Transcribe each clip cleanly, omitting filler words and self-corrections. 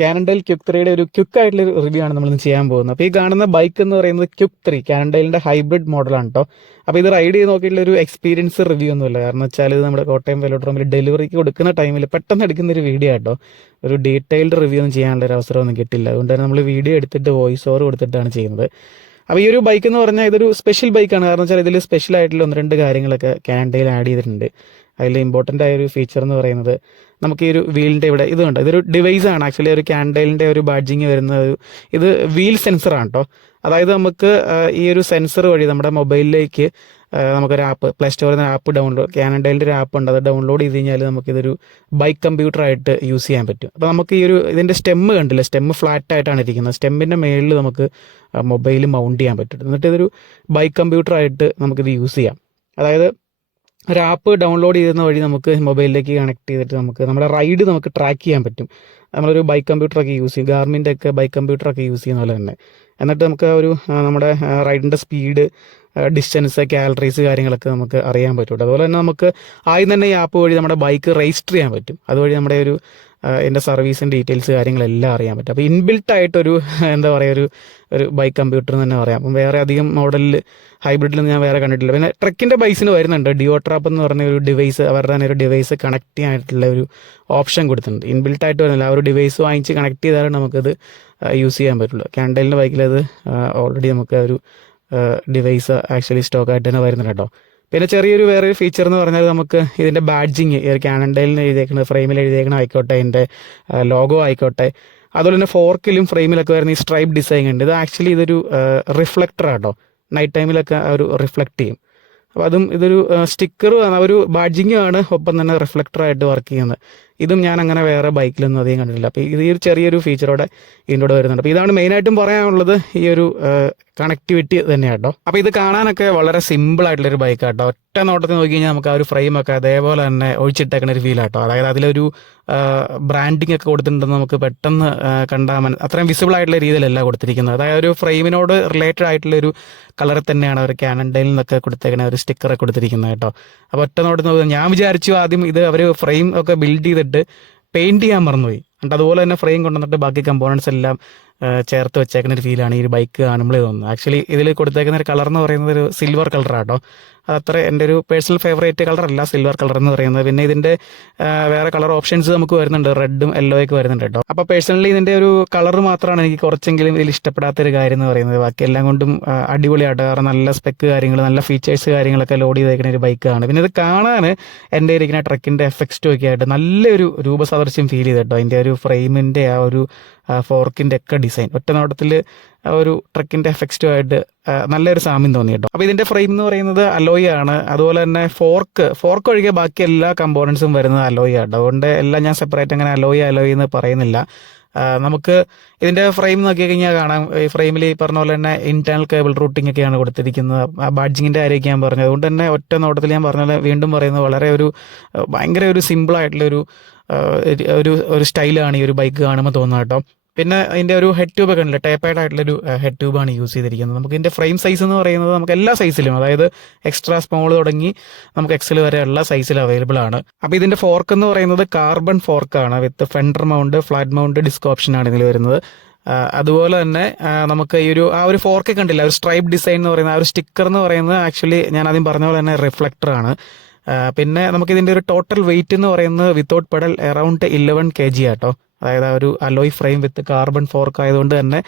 കാനൻഡൈൽ quick 3യുടെ ഒരു quick ആയിട്ടുള്ള ഒരു റിവ്യൂ ആണ് നമ്മൾ ചെയ്യാൻ പോകുന്നത്. അപ്പോൾ ഈ കാണുന്ന ബൈക്ക് എന്ന് പറയുന്നത് ക്യുക്ക് 3 കാനൻഡൈലിന്റെ ഹൈബ്രിഡ് മോഡലാണ് കേട്ടോ. അപ്പോൾ ഇത് റൈഡ് ചെയ്ത് നോക്കിയിട്ടുള്ള ഒരു എക്സ്പീരിയൻസ് റിവ്യൂ ഒന്നുമില്ല. കാരണം വെച്ചാൽ ഇത് നമ്മുടെ കോട്ടയം വെലോഡ്രോമിൽ ഡെലിവറിക്ക് കൊടുക്കുന്ന ടൈമിൽ പെട്ടെന്ന് എടുക്കുന്ന ഒരു വീഡിയോ ആട്ടോ. ഒരു ഡീറ്റെയിൽഡ് റിവ്യൂ ഒന്നും ചെയ്യാനുള്ള ഒരു അവസരമൊന്നും കിട്ടില്ല. അതുകൊണ്ട് തന്നെ നമ്മൾ വീഡിയോ എടുത്തിട്ട് വോയിസ് ഓവർ കൊടുത്തിട്ടാണ് ചെയ്യുന്നത്. അപ്പോൾ ഈ ഒരു ബൈക്ക് എന്ന് പറഞ്ഞാൽ ഇതൊരു സ്പെഷ്യൽ ബൈക്കാണ്. കാരണം വെച്ചാൽ ഇതിൽ സ്പെഷ്യൽ ആയിട്ടുള്ള 1-2 കാര്യങ്ങളൊക്കെ കാനൻഡൈൽ ആഡ് ചെയ്തിട്ടുണ്ട്. അതിൽ ഇമ്പോർട്ടൻ്റ് ആയ ഒരു ഫീച്ചർ എന്ന് പറയുന്നത് നമുക്ക് ഈ ഒരു വീലിൻ്റെ ഇവിടെ ഇത് കണ്ടോ, ഇതൊരു ഡിവൈസാണ് ആക്ച്വലി. ഒരു കാൻഡൈലിൻ്റെ ഒരു ബാഡ്ജിങ് വരുന്നത് ഇത് വീൽ സെൻസറാണ് കേട്ടോ. അതായത് നമുക്ക് ഈ ഒരു സെൻസർ വഴി നമ്മുടെ മൊബൈലിലേക്ക് നമുക്കൊരു ആപ്പ് പ്ലേ സ്റ്റോറിൽ നിന്ന് ആപ്പ് ഡൗൺലോഡ് കാനൻഡൈലിൻ്റെ ഒരു ആപ്പ് ഉണ്ട്. അത് ഡൗൺലോഡ് ചെയ്ത് കഴിഞ്ഞാൽ നമുക്കിതൊരു ബൈക്ക് കമ്പ്യൂട്ടറായിട്ട് യൂസ് ചെയ്യാൻ പറ്റും. അപ്പോൾ നമുക്ക് ഈ ഒരു ഇതിൻ്റെ സ്റ്റെമ്മ് കണ്ടില്ല, സ്റ്റെമ്മ് ഫ്ലാറ്റ് ആയിട്ടാണ് ഇരിക്കുന്നത്. സ്റ്റെമ്മിൻ്റെ മേളിൽ നമുക്ക് മൊബൈൽ മൗണ്ട് ചെയ്യാൻ പറ്റും. എന്നിട്ട് ഇതൊരു ബൈക്ക് കമ്പ്യൂട്ടറായിട്ട് നമുക്കിത് യൂസ് ചെയ്യാം. അതായത് ഒരു ആപ്പ് ഡൗൺലോഡ് ചെയ്യുന്ന വഴി നമുക്ക് മൊബൈലിലേക്ക് കണക്ട് ചെയ്തിട്ട് നമുക്ക് നമ്മുടെ റൈഡ് നമുക്ക് ട്രാക്ക് ചെയ്യാൻ പറ്റും. നമ്മളൊരു ബൈക്ക് കമ്പ്യൂട്ടറൊക്കെ യൂസ് ചെയ്യും, ഗാർമിൻ്റെ ഒക്കെ ബൈക്ക് കമ്പ്യൂട്ടറൊക്കെ യൂസ് ചെയ്യുന്ന പോലെ തന്നെ. എന്നിട്ട് നമുക്ക് ഒരു നമ്മുടെ റൈഡിൻ്റെ സ്പീഡ്, ഡിസ്റ്റൻസ്, കാലറീസ് കാര്യങ്ങളൊക്കെ നമുക്ക് അറിയാൻ പറ്റും. അതുപോലെ തന്നെ നമുക്ക് ആദ്യം തന്നെ ഈ ആപ്പ് വഴി നമ്മുടെ ബൈക്ക് രജിസ്റ്റർ ചെയ്യാൻ പറ്റും. അതുവഴി നമ്മുടെ ഒരു എൻ്റെ സർവീസിൻ്റെ ഡീറ്റെയിൽസ് കാര്യങ്ങളെല്ലാം അറിയാൻ പറ്റും. അപ്പോൾ ഇൻബിൽട്ട് ആയിട്ടൊരു എന്താ പറയുക ഒരു ബൈക്ക് കമ്പ്യൂട്ടർ എന്ന് തന്നെ പറയാം. അപ്പം വേറെ അധികം മോഡലിൽ ഹൈബ്രിഡിലൊന്നും ഞാൻ വേറെ കണ്ടിട്ടില്ല. പിന്നെ ട്രക്കിൻ്റെ ബൈസിന് വരുന്നുണ്ട് ഡിയോട്രാപ്പ് എന്ന് പറഞ്ഞ ഒരു ഡിവൈസ്, അവരുടെ തന്നെ ഒരു ഡിവൈസ് കണക്ട് ചെയ്യാനായിട്ടുള്ള ഒരു ഓപ്ഷൻ കൊടുത്തിട്ടുണ്ട്. ഇൻബിൽട്ട് ആയിട്ട് വരുന്നില്ല, ആ ഒരു ഡിവൈസ് വാങ്ങിച്ച് കണക്ട് ചെയ്താലും നമുക്കത് യൂസ് ചെയ്യാൻ പറ്റുള്ളൂ. കാൻഡൈലിൻ്റെ ബൈക്കിൽ അത് ഓൾറെഡി നമുക്ക് ഒരു ഡിവൈസ് ആക്ച്വലി സ്റ്റോക്കായിട്ട് തന്നെ വരുന്നുണ്ട് കേട്ടോ. പിന്നെ ചെറിയൊരു വേറൊരു ഫീച്ചർ എന്ന് പറഞ്ഞാൽ നമുക്ക് ഇതിൻ്റെ ബാഡ്ജിങ്, ഈ കാനൻഡൈലിന് എഴുതിയേക്കുന്നത് ഫ്രെയിമിൽ എഴുതിയേക്കണം ആയിക്കോട്ടെ, ഇതിൻ്റെ ലോഗോ ആയിക്കോട്ടെ, അതുപോലെ തന്നെ ഫോർക്കിലും ഫ്രെയിമിലൊക്കെ വരുന്ന ഈ സ്ട്രൈപ്പ് ഡിസൈൻ ഉണ്ട്. ഇത് ആക്ച്വലി ഇതൊരു റിഫ്ലക്ടർ ആട്ടോ, നൈറ്റ് ടൈമിലൊക്കെ ഒരു റിഫ്ലക്ട് ചെയ്യും. അപ്പോൾ അതും ഇതൊരു സ്റ്റിക്കറും ഒരു ബാഡ്ജിങ്ങും ആണ്, ഒപ്പം തന്നെ റിഫ്ലക്ടറായിട്ട് വർക്ക് ചെയ്യുന്നത്. ഇതും ഞാൻ അങ്ങനെ വേറെ ബൈക്കിലൊന്നും അധികം കണ്ടിട്ടില്ല. അപ്പോൾ ഇത് ഈ ഒരു ചെറിയൊരു ഫീച്ചറോടെ ഇതിൻ്റെ വരുന്നുണ്ട്. അപ്പോൾ ഇതാണ് മെയിനായിട്ടും പറയാനുള്ളത്, ഈ ഒരു കണക്ടിവിറ്റി തന്നെയാണ് കേട്ടോ. അപ്പോൾ ഇത് കാണാനൊക്കെ വളരെ സിമ്പിൾ ആയിട്ടുള്ളൊരു ബൈക്കാട്ടോ. ഒറ്റ നോട്ടത്തിൽ നോക്കി കഴിഞ്ഞാൽ നമുക്ക് ആ ഒരു ഫ്രെയിമൊക്കെ അതേപോലെ തന്നെ ഒഴിച്ചിട്ടേക്കുന്ന ഒരു ഫീലാട്ടോ. അതായത് അതിലൊരു ബ്രാൻഡിങ് ഒക്കെ കൊടുത്തിട്ടുണ്ടെന്ന് നമുക്ക് പെട്ടെന്ന് കണ്ടാൽ അത്രയും വിസിബിൾ ആയിട്ടുള്ള രീതിയിലല്ല കൊടുത്തിരിക്കുന്നത്. അതായത് ഒരു ഫ്രെയിമിനോട് റിലേറ്റഡ് ആയിട്ടുള്ളൊരു കളറിൽ തന്നെയാണ് അവർ കാനൻഡൈലിൽ നിന്നൊക്കെ കൊടുത്തേക്കുന്ന ഒരു സ്റ്റിക്കറൊക്കെ കൊടുത്തിരിക്കുന്നത് കേട്ടോ. അപ്പോൾ ഒറ്റ നോട്ടത്തിൽ നോക്കുക, ഞാൻ വിചാരിച്ചു ആദ്യം ഇത് അവർ ഫ്രെയിം ഒക്കെ ബിൽഡ് ചെയ്തിട്ട് പെയിൻറ്റ് ചെയ്യാൻ മറന്നുപോയി. എന്നിട്ട് അതുപോലെ തന്നെ ഫ്രെയിം കൊണ്ടുവന്നിട്ട് ബാക്കി കമ്പോണൻസ് എല്ലാം ചേർത്ത് വെച്ചേക്കുന്ന ഒരു ഫീലാണ് ഈ ഒരു ബൈക്ക് കാണുമ്പോൾ തോന്നുന്നത്. ആക്ച്വലി ഇതിൽ കൊടുത്തേക്കുന്ന ഒരു കളർ എന്ന് പറയുന്നത് ഒരു സിൽവർ കളറാട്ടോ. അതത്ര എൻ്റെ ഒരു പേഴ്സണൽ ഫേവറേറ്റ് കളറല്ല സിൽവർ കളർ എന്ന് പറയുന്നത്. പിന്നെ ഇതിൻ്റെ വേറെ കളർ ഓപ്ഷൻസ് നമുക്ക് വരുന്നുണ്ട്, റെഡും യെല്ലോയൊക്കെ വരുന്നുണ്ട് കേട്ടോ. അപ്പോൾ പേഴ്സണലി ഇതിൻ്റെ ഒരു കളർ മാത്രമാണ് എനിക്ക് കുറച്ചെങ്കിലും ഇതിൽ ഇഷ്ടപ്പെടാത്തൊരു കാര്യം എന്ന് പറയുന്നത്. ബാക്കി എല്ലാം കൊണ്ടും അടിപൊളിയാട്ടോ. കാരണം നല്ല സ്പെക്ക് കാര്യങ്ങൾ, നല്ല ഫീച്ചേഴ്സ് കാര്യങ്ങളൊക്കെ ലോഡ് ചെയ്തേക്കുന്ന ഒരു ബൈക്കാണ്. പിന്നെ ഇത് കാണാൻ എൻ്റെ ഇരിക്കുന്ന ട്രക്കിൻ്റെ FX2 ഒക്കെ ആയിട്ട് നല്ലൊരു രൂപസാദൃശ്യം ഫീൽ ചെയ്തിട്ടോ. അതിൻ്റെ ഒരു ഫ്രെയിമിൻ്റെ ആ ഒരു ഫോർക്കിൻ്റെ ഒക്കെ ഡിസൈൻ ഒറ്റ നോട്ടത്തിൽ ഒരു ട്രക്കിൻ്റെ FX2 ആയിട്ട് നല്ലൊരു സാമ്യം തോന്നി കേട്ടോ. അപ്പോൾ ഇതിൻ്റെ ഫ്രെയിം എന്ന് പറയുന്നത് അലോയ് ആണ്. അതുപോലെ തന്നെ ഫോർക്ക് ഒഴികെ ബാക്കി എല്ലാ കമ്പോണൻസും വരുന്നത് അലോയ് ആണ്. അതുകൊണ്ട് എല്ലാം ഞാൻ സെപ്പറേറ്റ് അങ്ങനെ അലോയ് എന്ന് പറയുന്നില്ല. നമുക്ക് ഇതിൻ്റെ ഫ്രെയിം നോക്കി കഴിഞ്ഞാൽ കാണാം, ഈ ഫ്രെയിമിൽ ഈ പറഞ്ഞ പോലെ തന്നെ ഇന്റേണൽ കേബിൾ റൂട്ടിംഗ് ഒക്കെയാണ് കൊടുത്തിരിക്കുന്നത്. ബാഡ്ജിങ്ങിൻ്റെ കാര്യമൊക്കെ ഞാൻ പറഞ്ഞത്. അതുകൊണ്ട് തന്നെ ഒറ്റ നോട്ടത്തിൽ ഞാൻ പറഞ്ഞ പോലെ വീണ്ടും പറയുന്നത് വളരെ ഭയങ്കര ഒരു സിമ്പിളായിട്ടുള്ളൊരു ഒരു സ്റ്റൈലാണ് ഈ ഒരു ബൈക്ക് കാണുമ്പോൾ തോന്നുന്നത് കേട്ടോ. പിന്നെ അതിൻ്റെ ഒരു ഹെഡ് ട്യൂബ് ഒക്കെ ഉണ്ടല്ലോ, ടേപ്പേഡ് ആയിട്ടുള്ളൊരു ഹെഡ് ട്യൂബാണ് യൂസ് ചെയ്തിരിക്കുന്നത്. നമുക്ക് ഇതിൻ്റെ ഫ്രെയിം സൈസ് എന്ന് പറയുന്നത് നമുക്ക് എല്ലാ സൈസിലും, അതായത് എക്സ്ട്രാ സ്മോൾ തുടങ്ങി നമുക്ക് XL വരെയുള്ള സൈസിൽ അവൈലബിൾ ആണ്. അപ്പോൾ ഇതിൻ്റെ ഫോർക്ക് എന്ന് പറയുന്നത് കാർബൺ ഫോർക്കാണ് with fender mount, flat mount, disc ഓപ്ഷനാണ് ഇതിൽ വരുന്നത്. അതുപോലെ തന്നെ നമുക്ക് ഈ ഒരു ഫോർക്ക് കണ്ടില്ല, ഒരു സ്ട്രൈപ്പ് ഡിസൈൻ എന്ന് പറയുന്ന ആ ഒരു സ്റ്റിക്കർ എന്ന് പറയുന്നത് ആക്ച്വലി ഞാൻ ആദ്യം പറഞ്ഞ പോലെ തന്നെ റിഫ്ലക്ടറാണ്. പിന്നെ നമുക്കിതിൻ്റെ ഒരു ടോട്ടൽ വെയിറ്റ് എന്ന് പറയുന്നത് വിത്തൗട്ട് പെഡൽ അറൗണ്ട് 11 kg ആട്ടോ. അതായത് ആ ഒരു അലോയ് ഫ്രെയിം വിത്ത് കാർബൺ ഫോർക്ക് ആയതുകൊണ്ട് തന്നെ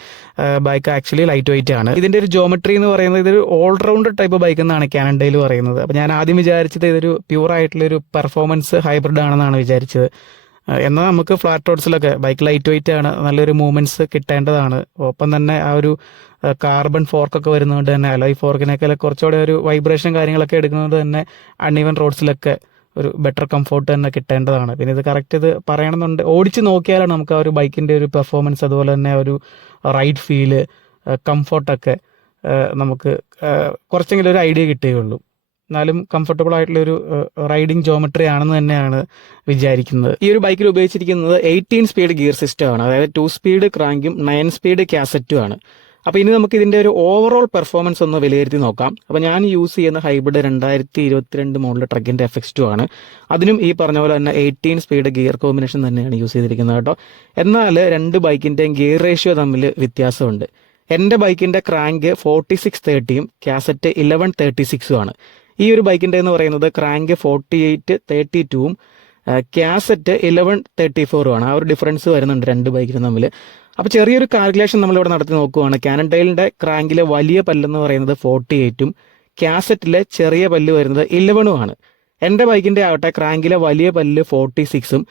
ബൈക്ക് ആക്ച്വലി ലൈറ്റ് വെയിറ്റ് ആണ്. ഇതിൻ്റെ ഒരു ജോമെട്രി എന്ന് പറയുന്നത് ഇതൊരു ഓൾറൗണ്ട് ടൈപ്പ് ബൈക്ക് എന്നാണ് കാനൻഡൈൽ പറയുന്നത്. അപ്പോൾ ഞാൻ ആദ്യം വിചാരിച്ചത് ഇതൊരു പ്യൂർ ആയിട്ടുള്ളൊരു പെർഫോമൻസ് ഹൈബ്രിഡ് ആണെന്നാണ് വിചാരിച്ചത്. എന്നാൽ നമുക്ക് ഫ്ലാറ്റ് റോഡ്സിലൊക്കെ ബൈക്ക് ലൈറ്റ് വെയിറ്റ് ആണ്, നല്ലൊരു മൂവ്മെൻറ്റ്സ് കിട്ടേണ്ടതാണ്. ഒപ്പം തന്നെ ആ ഒരു കാർബൺ ഫോർക്കൊക്കെ വരുന്നതുകൊണ്ട് തന്നെ അലോയ് ഫോർക്കിനൊക്കെ കുറച്ചുകൂടെ ഒരു വൈബ്രേഷൻ കാര്യങ്ങളൊക്കെ എടുക്കുന്നത് തന്നെ അൺഈവൻ റോഡ്സിലൊക്കെ ഒരു ബെറ്റർ കംഫോർട്ട് തന്നെ കിട്ടേണ്ടതാണ്. പിന്നെ ഇത് കറക്റ്റ് ഇത് പറയണമെന്നുണ്ട്, ഓടിച്ച് നോക്കിയാലാണ് നമുക്ക് ആ ഒരു ബൈക്കിൻ്റെ ഒരു പെർഫോമൻസ്, അതുപോലെ തന്നെ ഒരു റൈഡ് ഫീല്, കംഫോർട്ടൊക്കെ നമുക്ക് കുറച്ചെങ്കിലും ഒരു ഐഡിയ കിട്ടുകയുള്ളൂ. എന്നാലും കംഫർട്ടബിൾ ആയിട്ടുള്ളൊരു റൈഡിങ് ജോമെട്രി ആണെന്ന് തന്നെയാണ് വിചാരിക്കുന്നത്. ഈ ഒരു ബൈക്കിൽ ഉപയോഗിച്ചിരിക്കുന്നത് 18 സ്പീഡ് ഗിയർ സിസ്റ്റം ആണ്. അതായത് 2 സ്പീഡ് ക്രാങ്കും 9 സ്പീഡ് കാസറ്റും ആണ്. അപ്പോൾ ഇനി നമുക്ക് ഇതിൻ്റെ ഒരു ഓവറോൾ പെർഫോമൻസ് ഒന്ന് വിലയിരുത്തി നോക്കാം. അപ്പോൾ ഞാൻ യൂസ് ചെയ്യുന്ന ഹൈബ്രിഡ് 2022 മോഡൽ ട്രക്കിൻ്റെ FX2 ആണ്. അതിനും ഈ പറഞ്ഞ പോലെ തന്നെ 18 സ്പീഡ് ഗിയർ കോമ്പിനേഷൻ തന്നെയാണ് യൂസ് ചെയ്തിരിക്കുന്നത് കേട്ടോ. എന്നാൽ രണ്ട് ബൈക്കിൻ്റെയും ഗിയർ റേഷ്യോ തമ്മിൽ വ്യത്യാസമുണ്ട്. എൻ്റെ ബൈക്കിൻ്റെ ക്രാങ്ക് 4630ഉം കാസറ്റ് 1136ഉം ആണ്. ഈ ഒരു ബൈക്കിൻ്റെ എന്ന് പറയുന്നത് ക്രാങ്ക് 4832ഉം കാസറ്റ് 1134ഉം ആണ്. ആ ഒരു ഡിഫറൻസ് വരുന്നുണ്ട് രണ്ട് ബൈക്കിനും തമ്മിൽ. അപ്പോൾ ചെറിയൊരു കാൽക്കുലേഷൻ നമ്മളിവിടെ നടത്തി നോക്കുവാണ്. കാനൻഡെയിലിൻ്റെ ക്രാങ്കിലെ വലിയ പല്ലെന്ന് പറയുന്നത് 48ഉം കാസറ്റിലെ ചെറിയ പല്ല് വരുന്നത് 11ഉം ആണ്. എൻ്റെ ബൈക്കിൻ്റെ ആവട്ടെ ക്രാങ്കിലെ വലിയ പല്ല് 46ഉം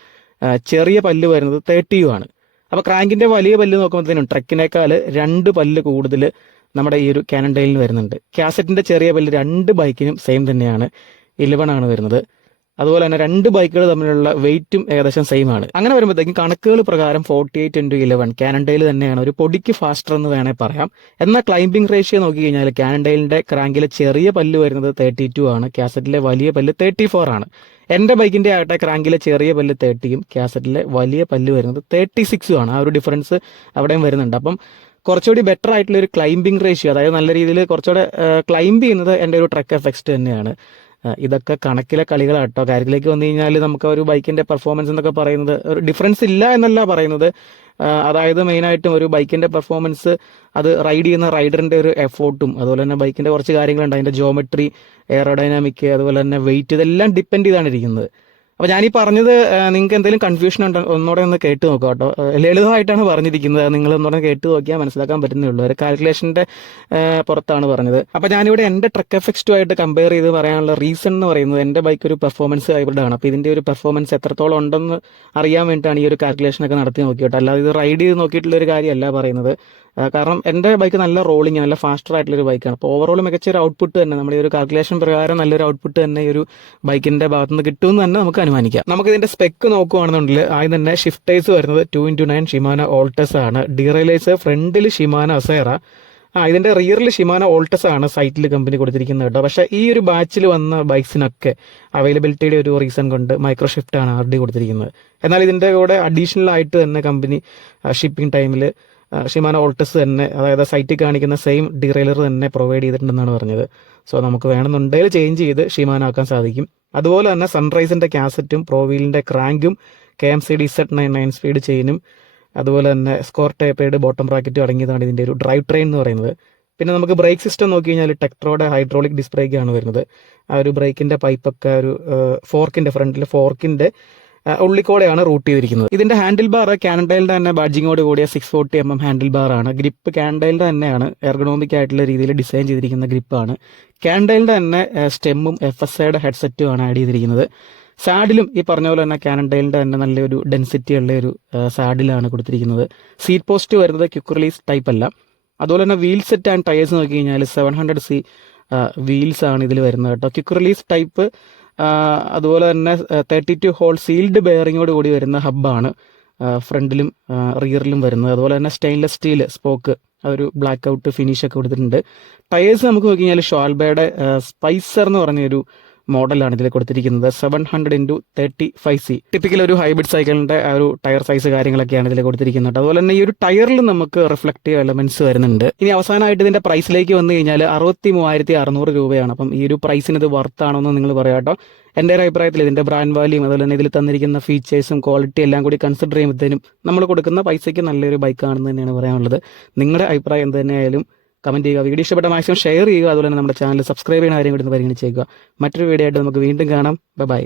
ചെറിയ പല്ല് വരുന്നത് 30ഉം ആണ്. അപ്പോൾ ക്രാങ്കിൻ്റെ വലിയ പല്ല് നോക്കുമ്പോഴത്തേനും ട്രക്കിനേക്കാൾ 2 പല്ല് കൂടുതൽ നമ്മുടെ ഈ ഒരു കാനൻഡെയിലിന് വരുന്നുണ്ട്. കാസറ്റിൻ്റെ ചെറിയ പല്ല് രണ്ട് ബൈക്കിനും സെയിം തന്നെയാണ്, 11 ആണ് വരുന്നത്. അതുപോലെ തന്നെ രണ്ട് ബൈക്കുകൾ തമ്മിലുള്ള വെയിറ്റും ഏകദേശം സെയിം ആണ്. അങ്ങനെ വരുമ്പോഴത്തേക്കും കണക്കുകൾ പ്രകാരം 48x11 കാനൻഡെയിൽ തന്നെയാണ് ഒരു പൊടിക്ക് ഫാസ്റ്റർ എന്ന് വേണേൽ പറയാം. എന്നാൽ ക്ലൈംബിംഗ് റേഷ്യോ നോക്കി കഴിഞ്ഞാൽ കാനൻഡെയിലിന്റെ ക്രാങ്കിലെ ചെറിയ പല്ല് വരുന്നത് 32 ആണ്, കാസറ്റിലെ വലിയ പല്ല് 34 ആണ്. എൻ്റെ ബൈക്കിന്റെ ആകട്ടെ ക്രാങ്കിലെ ചെറിയ പല്ല് 30ഉം കാസറ്റിലെ വലിയ പല്ല് വരുന്നത് 36ഉം ആണ്. ആ ഒരു ഡിഫറൻസ് അവിടെയും വരുന്നുണ്ട്. അപ്പം കുറച്ചുകൂടി ബെറ്റർ ആയിട്ടുള്ള ഒരു ക്ലൈംബിംഗ് റേഷ്യോ, അതായത് നല്ല രീതിയിൽ കുറച്ചുകൂടെ ക്ലൈംബ് ചെയ്യുന്നത് എൻ്റെ ഒരു ട്രക്ക് FX2 തന്നെയാണ്. ഇതൊക്കെ കണക്കിലെ കളികളാട്ടോ. കാര്യത്തിലേക്ക് വന്നു കഴിഞ്ഞാൽ നമുക്ക് ഒരു ബൈക്കിന്റെ പെർഫോമൻസ് എന്നൊക്കെ പറയുന്നത് ഒരു ഡിഫറൻസ് ഇല്ല എന്നല്ല പറയുന്നത്. അതായത് മെയിനായിട്ടും ഒരു ബൈക്കിന്റെ പെർഫോമൻസ് അത് റൈഡ് ചെയ്യുന്ന റൈഡറിന്റെ ഒരു എഫോർട്ടും അതുപോലെ തന്നെ ബൈക്കിന്റെ കുറച്ച് കാര്യങ്ങളുണ്ട്, അതിന്റെ ജോമെട്രി, എയറോഡൈനാമിക്, അതുപോലെ തന്നെ വെയിറ്റ്, ഇതെല്ലാം ഡിപ്പെൻഡ് ചെയ്താണ് ഇരിക്കുന്നത്. അപ്പോൾ ഞാനീ പറഞ്ഞത് നിങ്ങൾക്ക് എന്തെങ്കിലും കൺഫ്യൂഷൻ ഉണ്ടോ ഒന്നുകൂടെ ഒന്ന് കേട്ട് നോക്കുക കേട്ടോ. ലളിതമായിട്ടാണ് പറഞ്ഞിരിക്കുന്നത്, നിങ്ങൾ ഒന്നുകൂടെ കേട്ട് നോക്കിയാൽ മനസ്സിലാക്കാൻ പറ്റുന്നേ ഉള്ളൂ. ഒരു കാൽക്കുലേഷൻ്റെ പുറത്താണ് പറഞ്ഞത്. അപ്പോൾ ഞാനിവിടെ എൻ്റെ ട്രക്ക് FX2 ആയിട്ട് കമ്പയർ ചെയ്ത് പറയാനുള്ള റീസൺ എന്ന് പറയുന്നത് എൻ്റെ ബൈക്ക് ഒരു പെർഫോമൻസ് ഹൈബ്രിഡാണ്. അപ്പോൾ ഇതിൻ്റെ ഒരു പെർഫോമൻസ് എത്രത്തോളം ഉണ്ടെന്ന് അറിയാൻ വേണ്ടിയിട്ടാണ് ഈ ഒരു കാൽക്കുലേഷനൊക്കെ നടത്തി നോക്കിയിട്ട്, അല്ലാതെ ഇത് റൈഡ് ചെയ്ത് നോക്കിയിട്ടുള്ള ഒരു കാര്യമല്ല പറയുന്നത്. കാരണം എൻ്റെ ബൈക്ക് നല്ല റോളിംഗ്, നല്ല ഫാസ്റ്റർ ആയിട്ടുള്ളൊരു ബൈക്കാണ്. അപ്പോൾ ഓവറോൾ മികച്ചൊരു ഔട്ട്പുട്ട് തന്നെ നമ്മുടെ ഈ ഒരു കാൽക്കുലേഷൻ പ്രകാരം നല്ലൊരു ഔട്ട്പുട്ട് തന്നെ ഈ ഒരു ബൈക്കിൻ്റെ ഭാഗത്തുനിന്ന് കിട്ടുമെന്ന് തന്നെ നമുക്ക് അനുമാനിക്കാം. നമുക്ക് ഇതിൻ്റെ സ്പെക്ക് നോക്കുകയാണെന്നുണ്ടെങ്കിൽ ആദ്യം തന്നെ ഷിഫ്റ്റേഴ്സ് വരുന്നത് 2x9 ഷിമാനോ ഓൾട്ടസ് ആണ്. ഡീറൈലേഴ്സ് ഫ്രണ്ടിൽ ഷിമാനോ അസേറ, ഇതിൻ്റെ റിയറിൽ ഷിമാനോ ഓൾട്ടസ് ആണ് സൈറ്റിൽ കമ്പനി കൊടുത്തിരിക്കുന്നത് കേട്ടോ. പക്ഷേ ഈ ഒരു ബാച്ചിൽ വന്ന ബൈക്സിനൊക്കെ അവൈലബിലിറ്റിയുടെ ഒരു റീസൺ കൊണ്ട് മൈക്രോ ഷിഫ്റ്റ് ആണ് RD കൊടുത്തിരിക്കുന്നത്. എന്നാൽ ഇതിൻ്റെ കൂടെ അഡീഷണൽ ആയിട്ട് തന്നെ കമ്പനി ഷിപ്പിംഗ് ടൈമിൽ ഷിമാനോ ഓൾട്ടസ് തന്നെ, അതായത് സൈറ്റിൽ കാണിക്കുന്ന സെയിം ഡീറൈലർ തന്നെ പ്രൊവൈഡ് ചെയ്തിട്ടുണ്ടെന്നാണ് പറഞ്ഞത്. സോ നമുക്ക് വേണമെന്നുണ്ടെങ്കിൽ ചേഞ്ച് ചെയ്ത് ഷിമാനോ ആക്കാൻ സാധിക്കും. അതുപോലെ തന്നെ സൺറൈസിൻ്റെ കാസറ്റും പ്രോവീലിൻ്റെ ക്രാങ്കും KMCD Z9 സ്പീഡ് ചെയിനും അതുപോലെ തന്നെ സ്കോർ ടേപ്പേഡ് ബോട്ടം ബ്രാക്കറ്റും അടങ്ങിയതാണ് ഇതിൻ്റെ ഒരു ഡ്രൈവ് ട്രെയിൻ എന്ന് പറയുന്നത്. പിന്നെ നമുക്ക് ബ്രേക്ക് സിസ്റ്റം നോക്കി കഴിഞ്ഞാൽ ടെക്ട്രോയുടെ ഹൈഡ്രോളിക് ഡിസ്ക് ബ്രേക്കാണ് വരുന്നത്. ആ ഒരു ബ്രേക്കിൻ്റെ പൈപ്പൊക്കെ ഒരു ഫോർക്കിൻ്റെ ഫ്രണ്ടിൽ ഫോർക്കിൻ്റെ ഉള്ളിക്കോടെയാണ് റൂട്ട് ചെയ്തിരിക്കുന്നത്. ഇതിന്റെ ഹാൻഡിൽ ബാർ കാനൻഡെയിലിന്റെ തന്നെ ബാഡ്ജിങ്ങോട് കൂടിയ 640mm ഹാൻഡിൽ ബാർ ആണ്. ഗ്രിപ്പ് കാനൻഡെയിലിന്റെ തന്നെയാണ്, എർഗണോമിക് ആയിട്ടുള്ള രീതിയിൽ ഡിസൈൻ ചെയ്തിരിക്കുന്ന ഗ്രിപ്പാണ്. കാനൻഡെയിലിന്റെ തന്നെ സ്റ്റെമ്മും FSIയുടെ ഹെഡ്സെറ്റും ആണ് ആഡ് ചെയ്തിരിക്കുന്നത്. സാഡിലും ഈ പറഞ്ഞ പോലെ തന്നെ കാനൻഡെയിലിന്റെ തന്നെ നല്ലൊരു ഡെൻസിറ്റി ഉള്ള ഒരു സാഡിലാണ് കൊടുത്തിരിക്കുന്നത്. സീറ്റ് പോസ്റ്റ് വരുന്നത് ക്വിക്ക് റിലീസ് ടൈപ്പ് അല്ല. അതുപോലെ തന്നെ വീൽ സെറ്റ് ആൻഡ് ടയേഴ്സ് നോക്കി കഴിഞ്ഞാൽ 700C വീൽസ് ആണ് ഇതിൽ വരുന്നത് കേട്ടോ. ക്വിക്ക് റിലീസ് ടൈപ്പ്, അതുപോലെ തന്നെ 32 ഹോൾ സീൽഡ് ബെയറിങ്ങോട് കൂടി വരുന്ന ഹബ്ബാണ് ഫ്രണ്ടിലും റിയറിലും വരുന്നത്. അതുപോലെ തന്നെ സ്റ്റെയിൻലെസ് സ്റ്റീൽ സ്പോക്ക്, ഒരു ബ്ലാക്ക് ഔട്ട് ഫിനിഷ് ഒക്കെ കൊടുത്തിട്ടുണ്ട്. ടയേഴ്സ് നമുക്ക് നോക്കി കഴിഞ്ഞാൽ ഷോൾബയുടെ സ്പൈസർ എന്ന് പറഞ്ഞൊരു മോഡലാണ് ഇതിൽ കൊടുത്തിരിക്കുന്നത്. 700x35C ടിപ്പിക്കൽ ഒരു ഹൈബ്രിഡ് സൈക്കിളിന്റെ ആ ഒരു ടയർ സൈസ് കാര്യങ്ങളൊക്കെയാണ് ഇതിൽ കൊടുത്തിരിക്കുന്നത്. അതുപോലെ തന്നെ ഈ ഒരു ടയറിൽ നമുക്ക് റിഫ്ലക്റ്റീവ് എലമെന്റ്സ് വരുന്നുണ്ട്. ഇനി അവസാനമായിട്ട് ഇതിന്റെ പ്രൈസിലേക്ക് വന്നു കഴിഞ്ഞാൽ 63,600 രൂപയാണ്. അപ്പം ഈ ഒരു പ്രൈസിന് ഇത് വർത്താണോ എന്ന് നിങ്ങൾ പറയാം കേട്ടോ. എൻ്റെ ഒരു അഭിപ്രായത്തിൽ ഇതിന്റെ ബ്രാൻഡ് വാല്യൂം അതുപോലെ തന്നെ ഇതിൽ തന്നിരിക്കുന്ന ഫീച്ചേഴ്സും ക്വാളിറ്റി എല്ലാം കൂടി കൺസിഡർ ചെയ്യുമ്പോഴത്തേനും നമ്മൾ കൊടുക്കുന്ന പൈസയ്ക്ക് നല്ലൊരു ബൈക്കാണെന്ന് തന്നെയാണ് പറയാനുള്ളത്. നിങ്ങളുടെ അഭിപ്രായം എന്ത് തന്നെയായാലും കമന്റ് ചെയ്യുക. വീഡിയോ ഇഷ്ടപ്പെട്ട മാക്സിമം ഷെയർ ചെയ്യുക. അതുപോലെ തന്നെ നമ്മുടെ ചാനൽ സബ്സ്ക്രൈബ് ചെയ്യുന്ന കാര്യം കൂടി ഒന്ന് പരിഗണിച്ചേക്കുക. മറ്റൊരു വീഡിയോ ആയിട്ട് നമുക്ക് വീണ്ടും കാണാം. ബൈ.